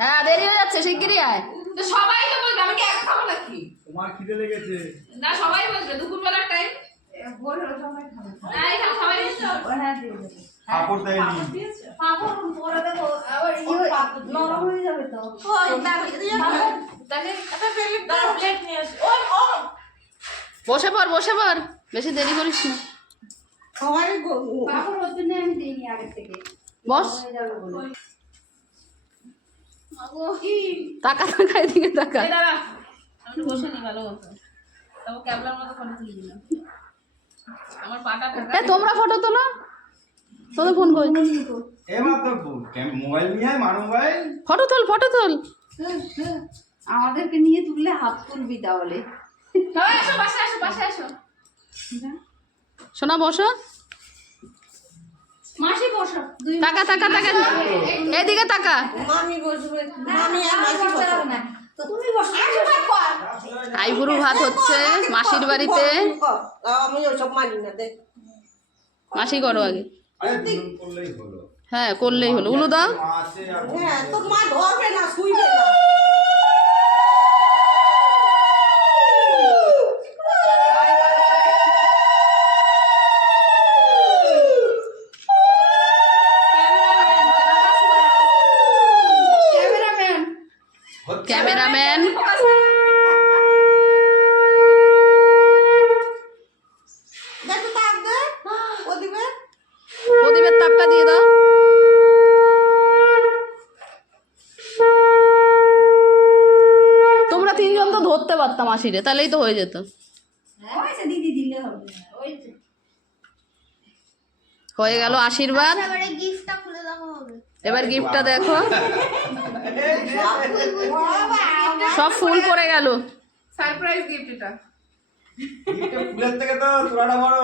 হ্যাঁ দেরি হয়ে যাচ্ছে, শিগগিরই আয়। তো সবাই তো বলবে, আমি কি একা খাবো নাকি? তোমার খিদে লেগেছে না সবাই বলবে দুপুরবেলার টাইম। বলো সবাই খাবে। না এখানে সবাই এসো। হ্যাঁ দিয়ে দেবো। পাপড় দেয়নি। পাপড় পরে দেবো, আবার নরম হয়ে যাবে তো। তাহলে একটা প্লেট নিয়ে আসো। ও বসে পড়, বসে পড়, বেশি দেরি করিস না। সবাই পাপড় ওর জন্য আমি দিইনি আগে থেকে। বস, হয়ে যাবে বলে। টাকা টাকা এদিকে টাকা। এই দাঁড়া, আমি বসে নি ভালো মতো। তবে ক্যাবলার মতো ফটো তুলে দিলাম। আমার পাটা এ তোমরা ফটো তোলো, তোদের ফোন কই? এ মাত্র মোবাইল নিয়ে আয়, মার মোবাইল। ফটো তোল, ফটো তোল। আমাদেরকে নিয়ে তুললে হাত তুলবি তাহলে। সবাই এসো, পাশে আসো, পাশে আসো। শোনা বসো। মাসি বসো। টাকা টাকা টাকা, এদিকে টাকা। মামি বসবে। মামি আর মাসি বসবে না। তো তুমি বসো। আইবুড়ো ভাত হচ্ছে মাসির বাড়িতে। আমি ওসব মানি না, দেখ। মাসি করো আগে। আরে দুজন করলেই হলো। হ্যাঁ করলেই হলো। উলু দাও। মা আছে আর হ্যাঁ, তোর মা ধরবে না, শুইবে না। ক্যামেরাম্যান হচ্ছে। ক্যামেরাম্যান দেখো তাক দে, ও দিবে। প্রদীপের তাপটা দিয়ে দাও। তোমরা তিনজন তো ধরতে পারতাম মাসিরে, তাহলেই তো হয়ে যেত। হয়েছে, দিদি দিলে হবে। হয়েছে। হয়ে গেল আশীর্বাদ। এবারে গিফটটা খুলে দেওয়া হবে। এবার গিফটটা দেখো, বাবা, সব ফুল পড়ে গেল। সারপ্রাইজ গিফট এটা। ফুলের থেকে তো তোরাটা বড়।